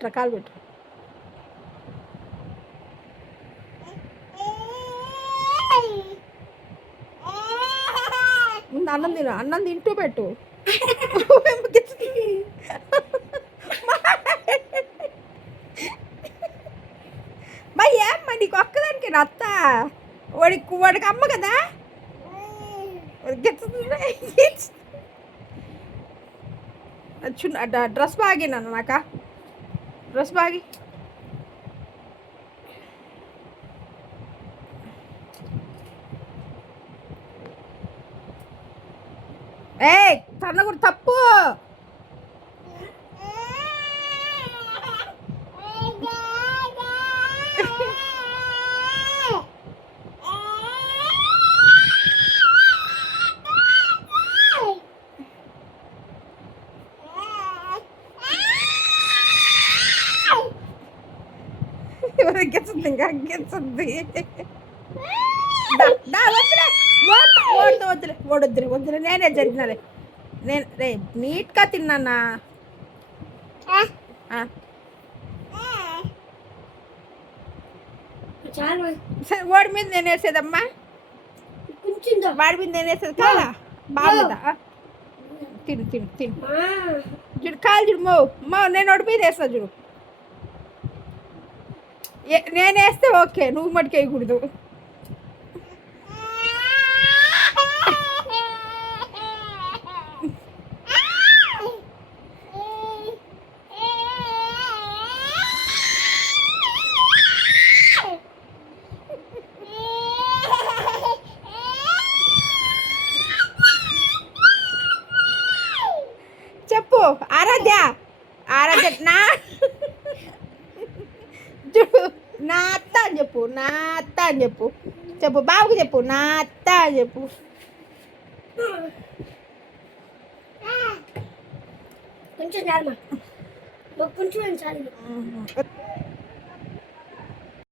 పెట్టరా, కాలు పెట్టు. ముందు అన్నం తిను, అన్నం తింటూ పెట్టు. మా ఏమ్మా నీకు ఒక్కదానికి రత్త వాడికి అమ్మ కదా. డ్రెస్ బాగినా నాక, డ్రెస్ బాగి. ఏ తన కూడా తప్పు. గిచ్చుద్ది, ఇంకా గిచ్చుద్ది. వద్దులే నేనే జరిగినాలే. నేను రే నీట్గా తిన్నానా. సరే వాడి మీద నేను వేసేదమ్మా, వాడి మీద నేను వేసేది కాదా. బాగుందా, తిను తిను తిను. చూడు కాలు చూడు, మో నేను వాడి మీద వేస్తా చూడు. నేను వేస్తే ఓకే, నువ్వు మటుకు వేయకూడదు. చెప్పు ఆరాధ్య, ఆరాధ్య నా చూడు, నా అత్త అని చెప్పు, నా అత్త అని చెప్పు. చెప్పు బాబుకి చెప్పు, నా అత్త అని చెప్పు. కొంచెం చాలు, కొంచెం చాలు.